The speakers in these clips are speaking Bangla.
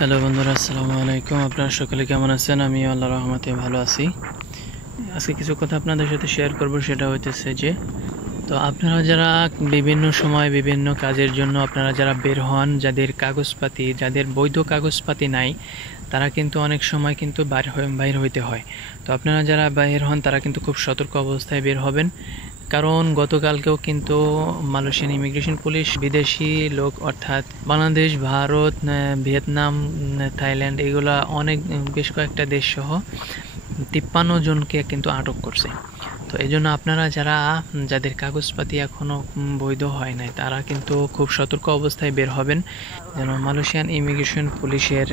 হ্যালো বন্ধুরা, আসসালামু আলাইকুম। আপনারা সকলে কেমন আছেন? আমি আল্লাহর রহমতে ভালো আছি। আজকে কিছু কথা আপনাদের সাথে শেয়ার করব, সেটা হইতেছে যে আপনারা যারা বিভিন্ন সময় বিভিন্ন কাজের জন্য আপনারা যারা বের হন, যাদের বৈধ কাগজপাতি নাই, তারা কিন্তু অনেক সময় কিন্তু বাইর হইতে হয়। তো আপনারা যারা বাইর হন তারা কিন্তু খুব সতর্ক অবস্থায় বের হবেন, কারণ গতকালকেও কিন্তু মালয়েশিয়ান ইমিগ্রেশন পুলিশ বিদেশি লোক অর্থাৎ বাংলাদেশ, ভারত, ভিয়েতনাম, থাইল্যান্ড, এগুলা অনেক বেশ কয়েকটা দেশ সহ ৫৩ জনকে কিন্তু আটক করছে। তো এই জন্য আপনারা যাদের কাগজপাতি এখনও বৈধ হয় নাই, তারা কিন্তু খুব সতর্ক অবস্থায় বের হবেন, যেন মালয়েশিয়ান ইমিগ্রেশন পুলিশের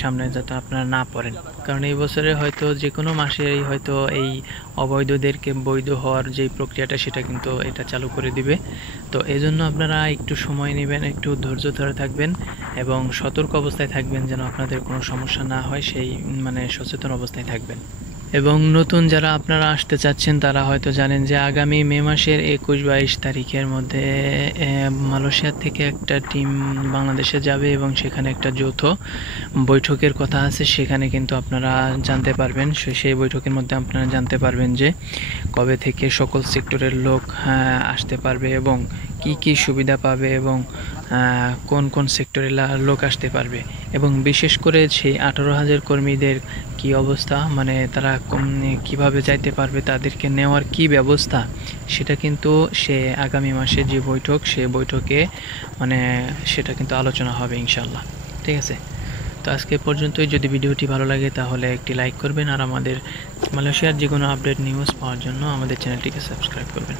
সামনে যাতে আপনারা না পড়েন। কারণ এই বছরে হয়তো যে কোনো মাসেই হয়তো এই অবৈধদেরকে বৈধ হওয়ার যেই প্রক্রিয়াটা, সেটা কিন্তু এটা চালু করে দিবে। তো এই জন্য আপনারা একটু সময় নেবেন, একটু ধৈর্য ধরে থাকবেন এবং সতর্ক অবস্থায় থাকবেন, যেন আপনাদের কোনো সমস্যা না হয়, সেই সচেতন অবস্থায় থাকবেন। এবং নতুন যারা আপনারা আসতে চাচ্ছেন, তারা হয়তো জানেন যে আগামী মে মাসের ২১-২২ তারিখের মধ্যে মালয়েশিয়া থেকে একটা টিম বাংলাদেশে যাবে এবং সেখানে একটা যৌথ বৈঠকের কথা আছে। সেখানে কিন্তু আপনারা জানতে পারবেন, সেই বৈঠকের মধ্যে আপনারা জানতে পারবেন যে কবে থেকে সকল সেক্টরের লোক আসতে পারবে এবং কি কি সুবিধা পাবে এবং কোন কোন সেক্টরের লোক আসতে পারবে, এবং বিশেষ করে সেই ১৮,০০০ কর্মীদের কি অবস্থা, তারা কিভাবে যাইতে পারবে, তাদেরকে নেওয়ার কি ব্যবস্থা, সেটা কিন্তু আগামী মাসে যে বৈঠক, সে বৈঠকে সেটা কিন্তু আলোচনা হবে ইনশাল্লাহ। ঠিক আছে, তো আজকে পর্যন্তই। যদি ভিডিওটি ভালো লাগে তাহলে একটি লাইক করবেন, আর আমাদের মালয়েশিয়ার যে কোনো আপডেট নিউজ পাওয়ার জন্য আমাদের চ্যানেলটিকে সাবস্ক্রাইব করবেন।